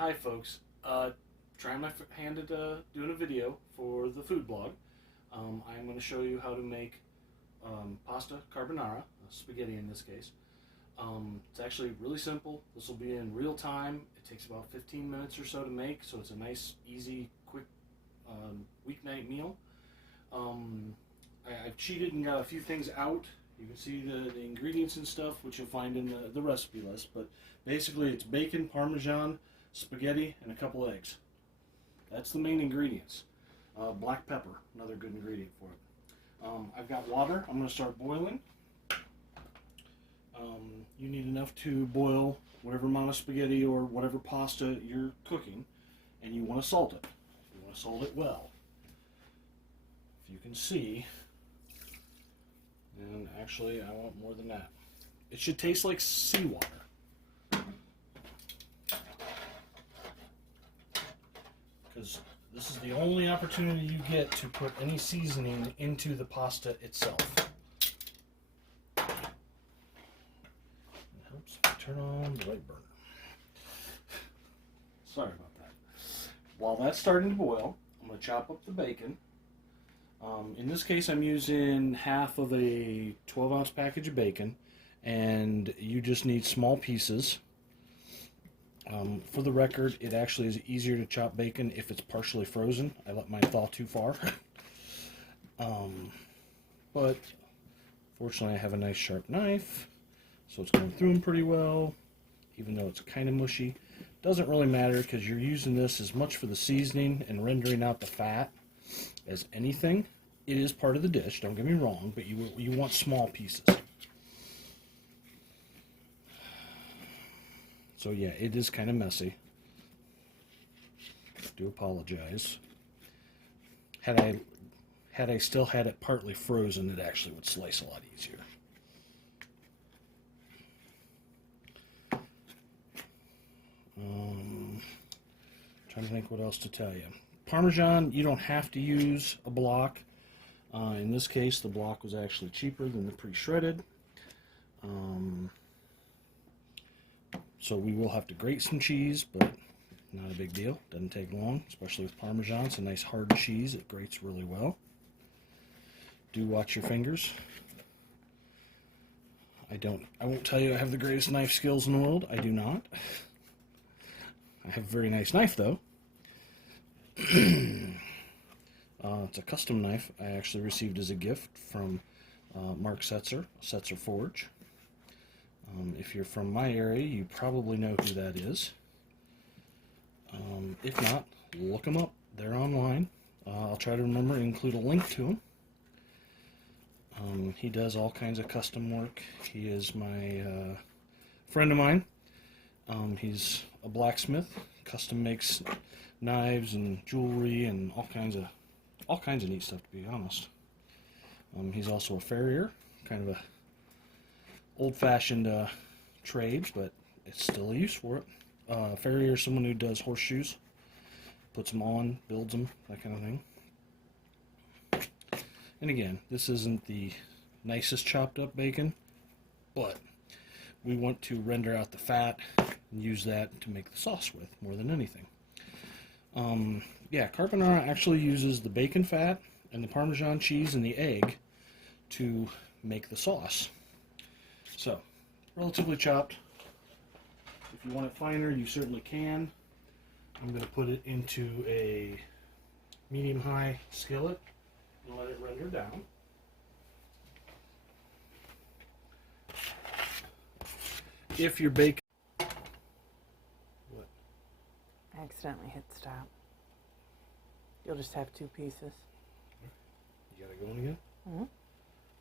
Hi folks, trying my hand at doing a video for the food blog. I'm going to show you how to make pasta carbonara, spaghetti in this case. It's actually really simple. This will be in real time. It takes about 15 minutes or so to make, so it's a nice, easy, quick weeknight meal. I've cheated and got a few things out. You can see the ingredients and stuff, which you'll find in the recipe list. But basically, it's bacon, Parmesan, spaghetti, and a couple eggs. That's the main ingredients. Black pepper, another good ingredient for it. I've got water. I'm going to start boiling. You need enough to boil whatever amount of spaghetti or whatever pasta you're cooking, and you want to salt it. You want to salt it well. If you can see, and actually I want more than that. It should taste like seawater. Because this is the only opportunity you get to put any seasoning into the pasta itself. It helps turn on the right burner. Sorry about that. While that's starting to boil, I'm going to chop up the bacon. In this case, I'm using half of a 12-ounce package of bacon, and you just need small pieces. For the record, it actually is easier to chop bacon if it's partially frozen. I let mine thaw too far. But fortunately, I have a nice sharp knife, so it's going through them pretty well, even though it's kind of mushy. Doesn't really matter because you're using this as much for the seasoning and rendering out the fat as anything. It is part of the dish, don't get me wrong, but you want small pieces. So yeah, it is kind of messy. I do apologize. Had I still had it partly frozen, it actually would slice a lot easier. Trying to think what else to tell you. Parmesan, you don't have to use a block. In this case, the block was actually cheaper than the pre-shredded. So we will have to grate some cheese, but not a big deal. Doesn't take long, especially with Parmesan. It's a nice hard cheese. It grates really well. Do watch your fingers. I won't tell you I have the greatest knife skills in the world. I do not. I have a very nice knife, though. It's a custom knife I actually received as a gift from Mark Setzer, Setzer Forge. If you're from my area, you probably know who that is. If not, look them up. They're online. I'll try to remember and include a link to them. He does all kinds of custom work. He is my friend of mine. He's a blacksmith. Custom makes knives and jewelry and all kinds of neat stuff, to be honest. He's also a farrier, kind of a old-fashioned trade, but it's still a use for it. Farrier is someone who does horseshoes, puts them on, builds them, that kind of thing. And again, this isn't the nicest chopped up bacon, but we want to render out the fat and use that to make the sauce with more than anything. Yeah, carbonara actually uses the bacon fat and the Parmesan cheese and the egg to make the sauce. So, relatively chopped. If you want it finer, you certainly can. I'm going to put it into a medium-high skillet and let it render down. If your bacon... What? I accidentally hit stop. You'll just have two pieces. You got it going again? Mm-hmm.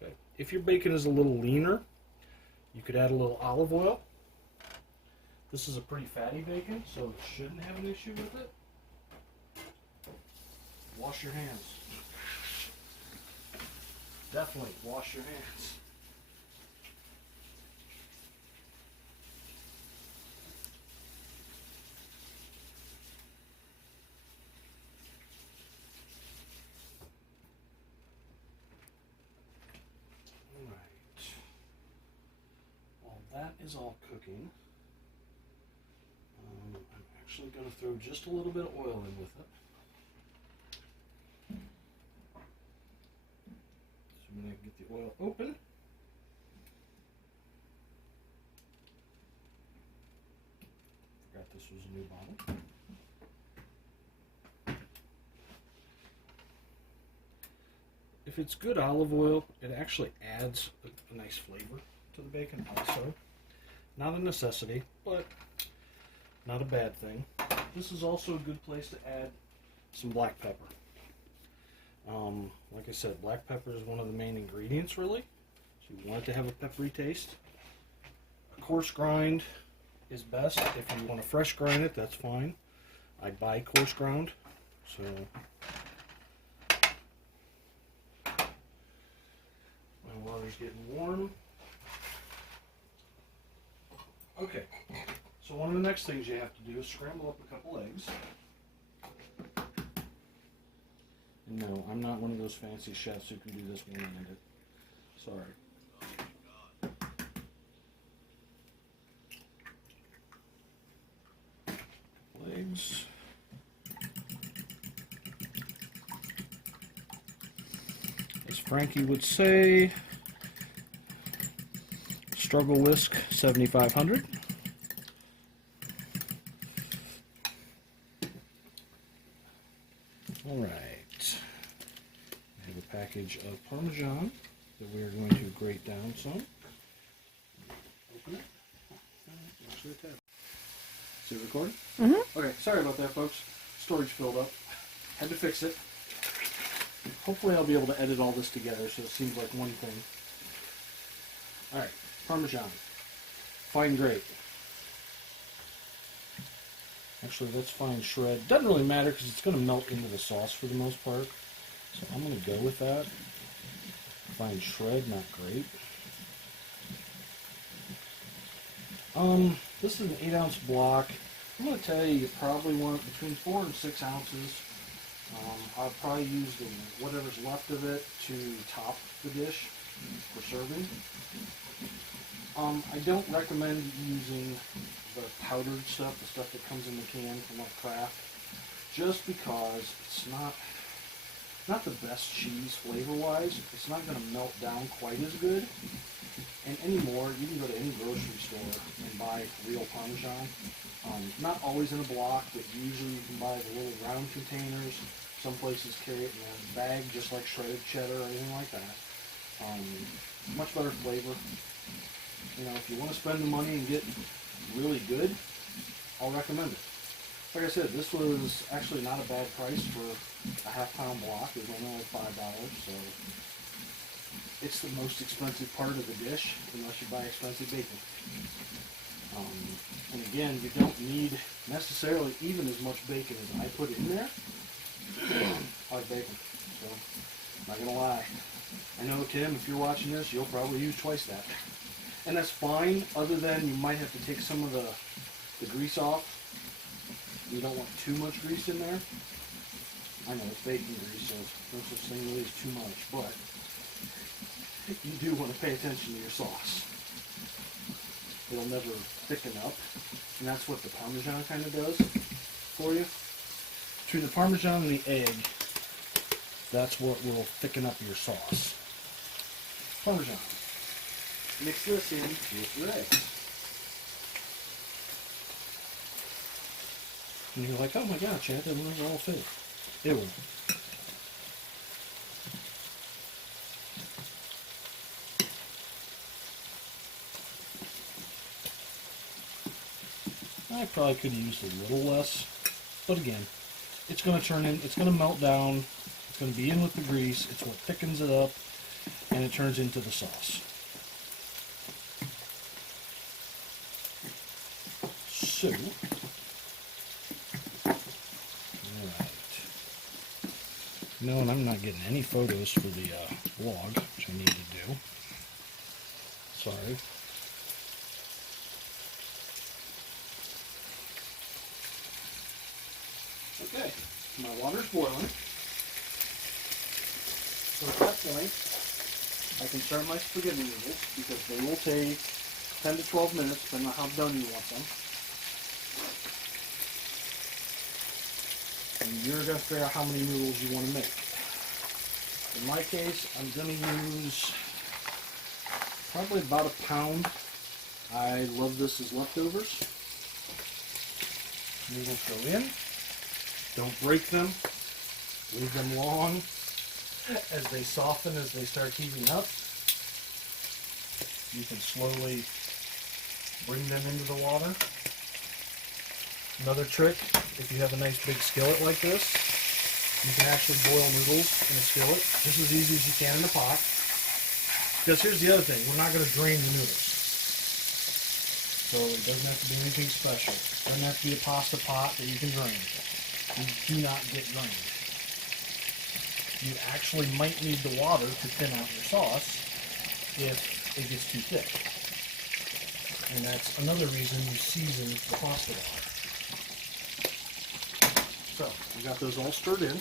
Okay. If your bacon is a little leaner, you could add a little olive oil. This is a pretty fatty bacon, so it shouldn't have an issue with it. Wash your hands. Definitely wash your hands. That is all cooking. I'm Actually going to throw just a little bit of oil in with it. So I'm going to get the oil open. Forgot this was a new bottle. If it's good olive oil, it actually adds a nice flavor to the bacon also. Not a necessity, but not a bad thing. This is also a good place to add some black pepper. Like I said, black pepper is one of the main ingredients, really. So you want it to have a peppery taste. A coarse grind is best. If you want to fresh grind it, that's fine. I buy coarse ground, so my water's getting warm. Okay, so one of the next things you have to do is scramble up a couple eggs. And no, I'm not one of those fancy chefs who can do this one-handed. Sorry. Couple eggs. As Frankie would say, struggle whisk 7500. All right. I have a package of Parmesan that we are going to grate down some. Open it. Actually, a tab. Is it recording? Mm-hmm. Okay, sorry about that, folks. Storage filled up. Had to fix it. Hopefully I'll be able to edit all this together so it seems like one thing. Alright, Parmesan. Fine grate. Actually, that's fine shred. Doesn't really matter because it's going to melt into the sauce for the most part. So I'm going to go with that. Fine shred, not great. This is an 8-ounce block. I'm going to tell you probably want between 4 and 6 ounces. I'll probably use whatever's left of it to top the dish for serving. I don't recommend using the powdered stuff, the stuff that comes in the can from like Kraft, just because it's not the best cheese flavor-wise. It's not going to melt down quite as good. And anymore, you can go to any grocery store and buy real Parmesan. Not always in a block, but usually you can buy the little round containers. Some places carry it in a bag, just like shredded cheddar or anything like that. Much better flavor. You know, if you want to spend the money and get really good, I'll recommend it. Like I said, this was actually not a bad price for a half-pound block. It was only like $5, so it's the most expensive part of the dish, unless you buy expensive bacon. And again, you don't need necessarily even as much bacon as I put in there. I like bacon, so I'm not gonna lie. I know, Tim, if you're watching this, you'll probably use twice that. And that's fine, other than you might have to take some of the grease off. You don't want too much grease in there. I know it's bacon grease, so no such thing really as too much, but you do want to pay attention to your sauce. It'll never thicken up, and that's what the Parmesan kind of does for you. Between the Parmesan and the egg, that's what will thicken up your sauce. Parmesan. Mix this in with your eggs. And you're like, oh my god, Chad, that was all fit. It will. I probably could have used a little less, but again, it's going to turn in, it's going to melt down, it's going to be in with the grease, it's what thickens it up, and it turns into the sauce. So, alright. No, and I'm not getting any photos for the vlog, which I need to do. Sorry. Okay, my water's boiling. So at that point, I can start my spaghetti noodles because they will take 10 to 12 minutes, depending on how done you want them. and you're going to figure out how many noodles you want to make. In my case, I'm going to use probably about a pound. I love this as leftovers. Noodles go in. Don't break them. Leave them long as they soften, as they start heating up. You can slowly bring them into the water. Another trick, if you have a nice big skillet like this, you can actually boil noodles in a skillet just as easy as you can in a pot. Because here's the other thing, we're not going to drain the noodles. So it doesn't have to be anything special. It doesn't have to be a pasta pot that you can drain. You do not get drained. You actually might need the water to thin out your sauce if it gets too thick. And that's another reason you season the pasta water. So, we got those all stirred in.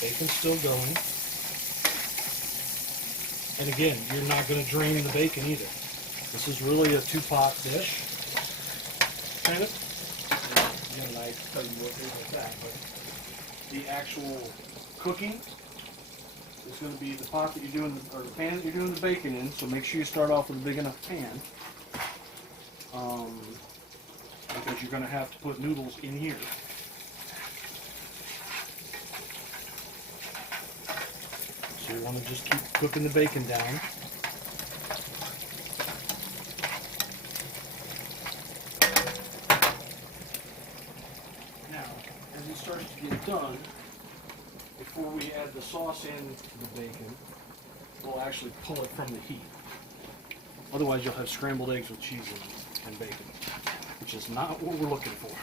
Bacon's still going. And again, you're not going to drain the bacon either. This is really a two-pot dish. Kind of. Again, I tell you what goes with that, but the actual cooking is going to be the pot that you're doing, or the pan that you're doing the bacon in. So make sure you start off with a big enough pan, because you're going to have to put noodles in here. So you want to just keep cooking the bacon down. Now, as it starts to get done, before we add the sauce in the bacon, we'll actually pull it from the heat. Otherwise you'll have scrambled eggs with cheese and bacon, which is not what we're looking for.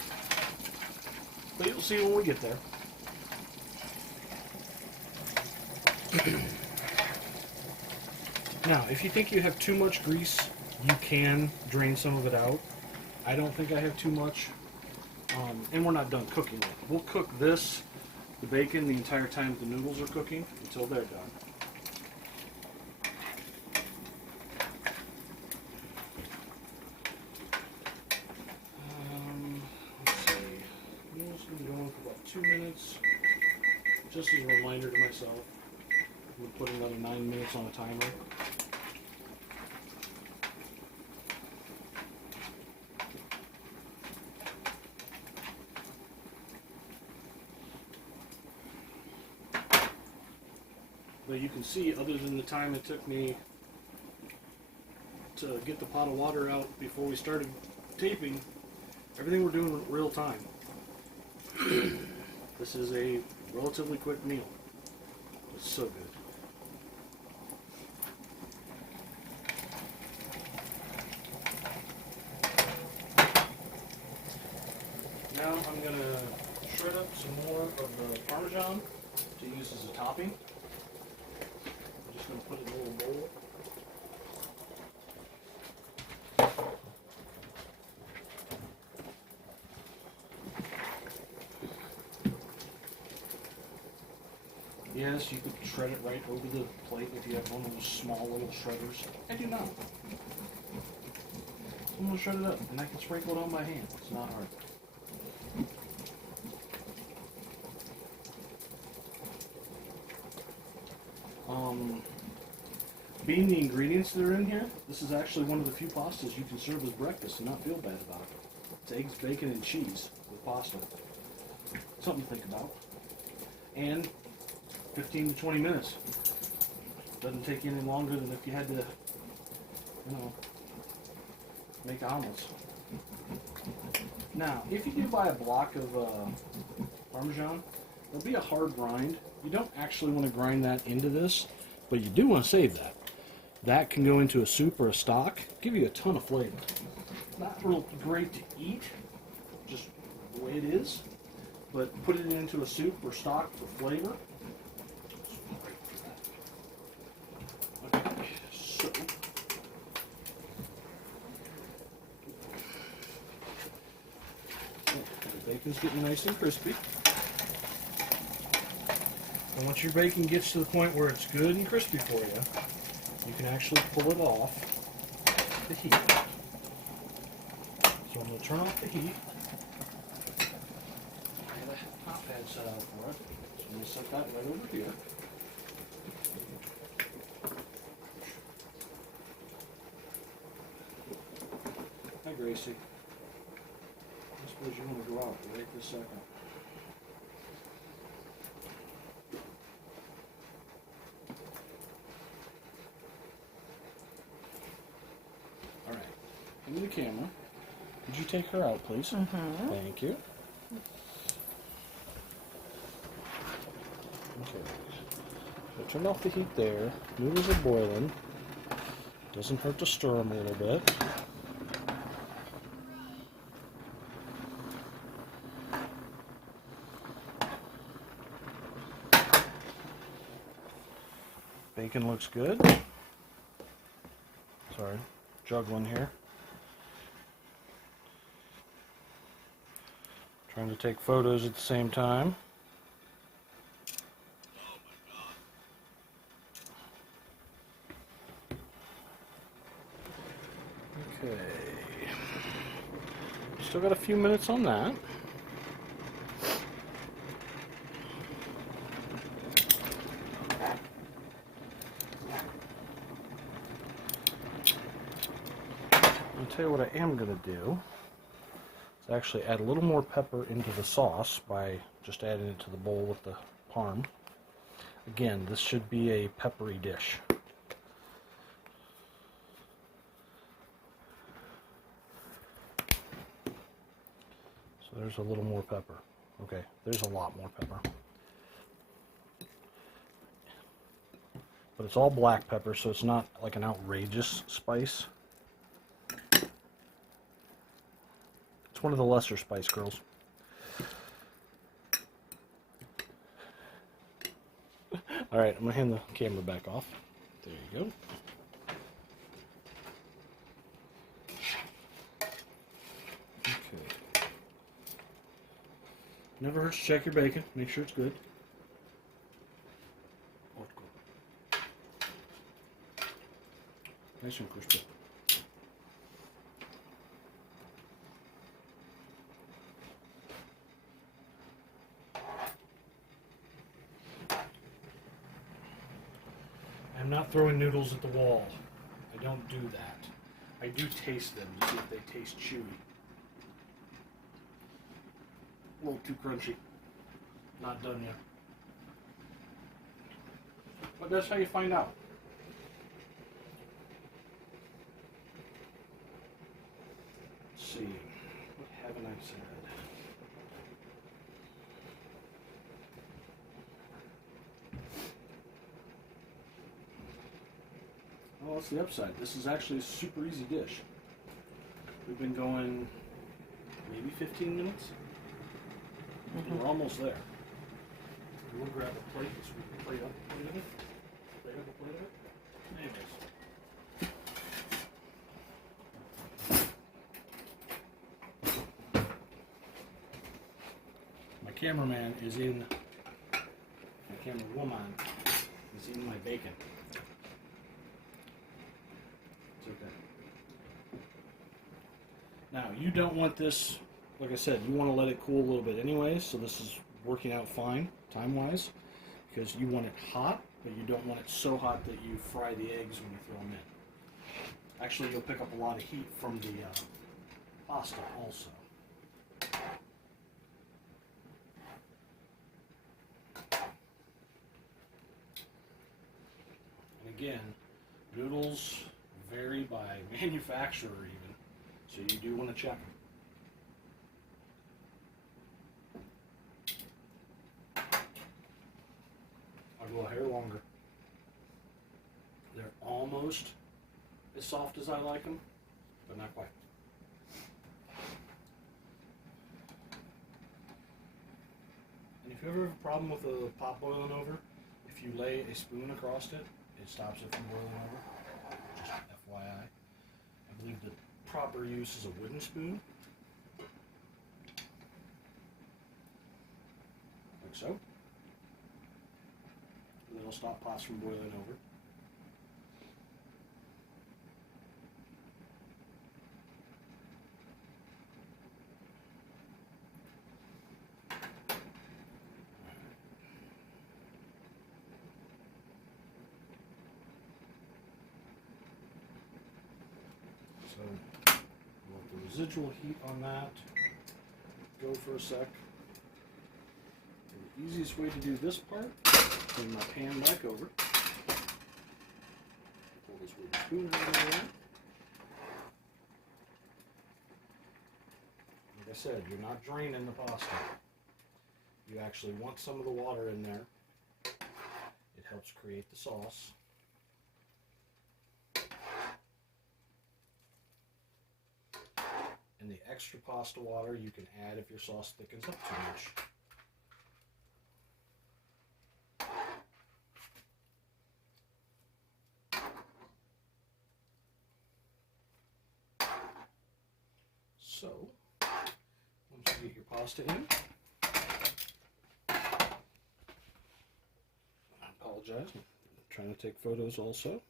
But you'll see when we get there. Now, if you think you have too much grease, you can drain some of it out. I don't think I have too much, and we're not done cooking it. We'll cook this, the bacon, the entire time the noodles are cooking until they're done. Let's see. Noodles have been going for about 2 minutes. Just as a reminder to myself, I'm putting another 9 minutes on a timer. But you can see, other than the time it took me to get the pot of water out before we started taping, everything we're doing in real time. This is a relatively quick meal. It's so good. Now I'm going to shred up some more of the Parmesan to use as a topping. I'm just going to put it in a little bowl. Yes, you could shred it right over the plate if you have one of those small little shredders. I do not. I'm going to shred it up, and I can sprinkle it on my hand. It's not hard. Being the ingredients that are in here, this is actually one of the few pastas you can serve as breakfast and not feel bad about it. It's eggs, bacon, and cheese with pasta. Something to think about. And 15 to 20 minutes. Doesn't take any longer than if you had to, make omelets. Now, if you do buy a block of Parmesan, there'll be a hard grind. You don't actually want to grind that into this, but you do want to save that. That can go into a soup or a stock, give you a ton of flavor. Not real great to eat, just the way it is, but put it into a soup or stock for flavor. Okay, so the bacon's getting nice and crispy. So once your bacon gets to the point where it's good and crispy for you, you can actually pull it off the heat. So I'm going to turn off the heat. I have a hot pad set out for it. So I'm going to set that right over here. Hi, Gracie. I suppose you want to go out right this second. All right. Into the camera. Could you take her out, please? Mm-hmm. Thank you. Okay. So turn off the heat there. Noodles are boiling. Doesn't hurt to stir them a little bit. Bacon looks good. Sorry, juggling here. Trying to take photos at the same time. Okay. Still got a few minutes on that. I'll tell you what I am going to do is actually add a little more pepper into the sauce by just adding it to the bowl with the parm. Again, this should be a peppery dish. So there's a little more pepper. Okay, there's a lot more pepper. But it's all black pepper, so it's not like an outrageous spice. It's one of the lesser Spice Girls. Alright, I'm going to hand the camera back off. There you go. Okay. Never hurts to check your bacon. Make sure it's good. Oh, it's good. Nice and crispy. I'm not throwing noodles at the wall. I don't do that. I do taste them to see if they taste chewy. A little too crunchy. Not done yet. But that's how you find out. Let's see. What haven't I said? Well, that's the upside. This is actually a super easy dish. We've been going maybe 15 minutes. We're almost there. We'll grab a plate so we can plate up a plate of it. Plate up a plate of it. Anyways. My cameraman is in, my camera woman is in my bacon. It's okay. Now, you don't want this, like I said, you want to let it cool a little bit anyway, so this is working out fine, time-wise, because you want it hot, but you don't want it so hot that you fry the eggs when you throw them in. Actually, you'll pick up a lot of heat from the pasta also. And again, noodles vary by manufacturer even, so you do want to check them. I'll go a hair longer. They're almost as soft as I like them, but not quite. And if you ever have a problem with a pot boiling over, if you lay a spoon across it, it stops it from boiling over. Just FYI. I believe the proper use is a wooden spoon. Like so. it'll stop pots from boiling over. So let the residual heat on that go for a sec. And the easiest way to do this part, turn my pan back over. Pull this wooden spoon out of the way. Like I said, you're not draining the pasta. You actually want some of the water in there. It helps create the sauce. And the extra pasta water you can add if your sauce thickens up too much. So, once you get your pasta in, I apologize, I'm trying to take photos also.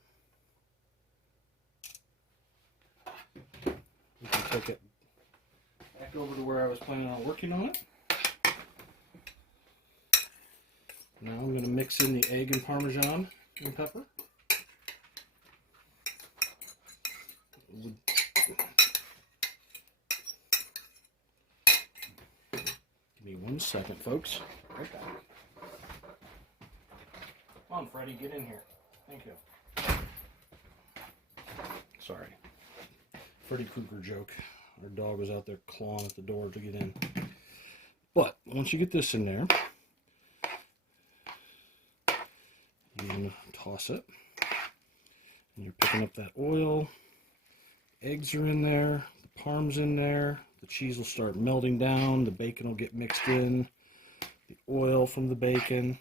You can take it back over to where I was planning on working on it. Now I'm going to mix in the egg and Parmesan and pepper. Give me 1 second, folks. Right back. Come on, Freddie, get in here. Thank you. Sorry. Freddy Krueger joke. Our dog was out there clawing at the door to get in. But once you get this in there, you're going to toss it. And you're picking up that oil. Eggs are in there. The parm's in there. The cheese will start melting down. The bacon will get mixed in. The oil from the bacon.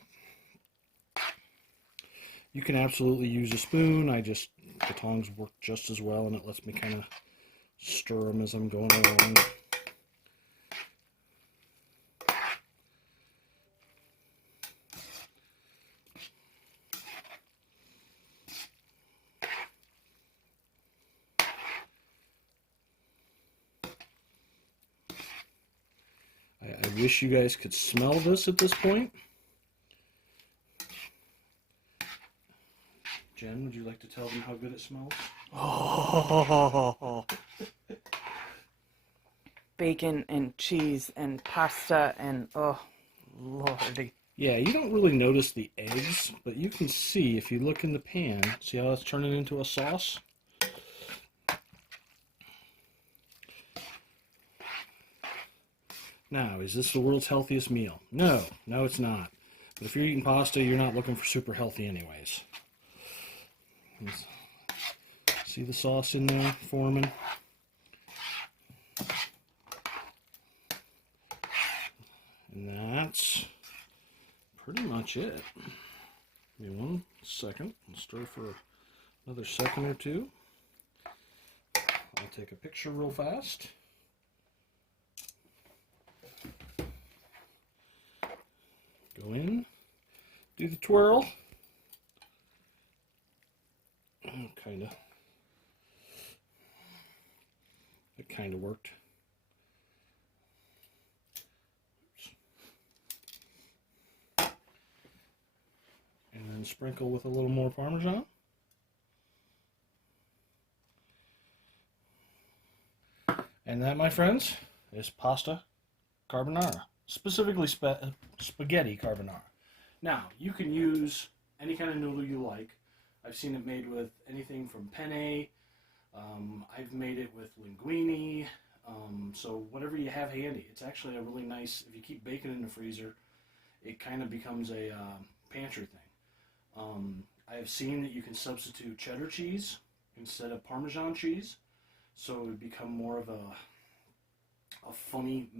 You can absolutely use a spoon. The tongs work just as well, and it lets me kind of stir them as I'm going along. I wish you guys could smell this at this point. Jen, would you like to tell them how good it smells? Oh. Bacon and cheese and pasta and oh, lordy. Yeah, you don't really notice the eggs, but you can see if you look in the pan, see how it's turning into a sauce? Now, is this the world's healthiest meal? No, it's not. But if you're eating pasta, you're not looking for super healthy anyways. See the sauce in there forming? And that's pretty much it. Give me 1 second. I'll stir for another second or two. I'll take a picture real fast. Go in, do the twirl. It kind of worked. Oops. And then sprinkle with a little more Parmesan. And that, my friends, is pasta carbonara. Specifically spaghetti carbonara. Now, you can use any kind of noodle you like. I've seen it made with anything from penne. I've made it with linguine. So whatever you have handy. It's actually a really nice, if you keep bacon in the freezer, it kind of becomes a pantry thing. I have seen that you can substitute cheddar cheese instead of Parmesan cheese. So it would become more of a funny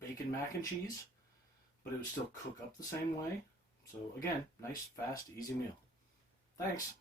bacon mac and cheese, but it would still cook up the same way. So again, nice, fast, easy meal. Thanks.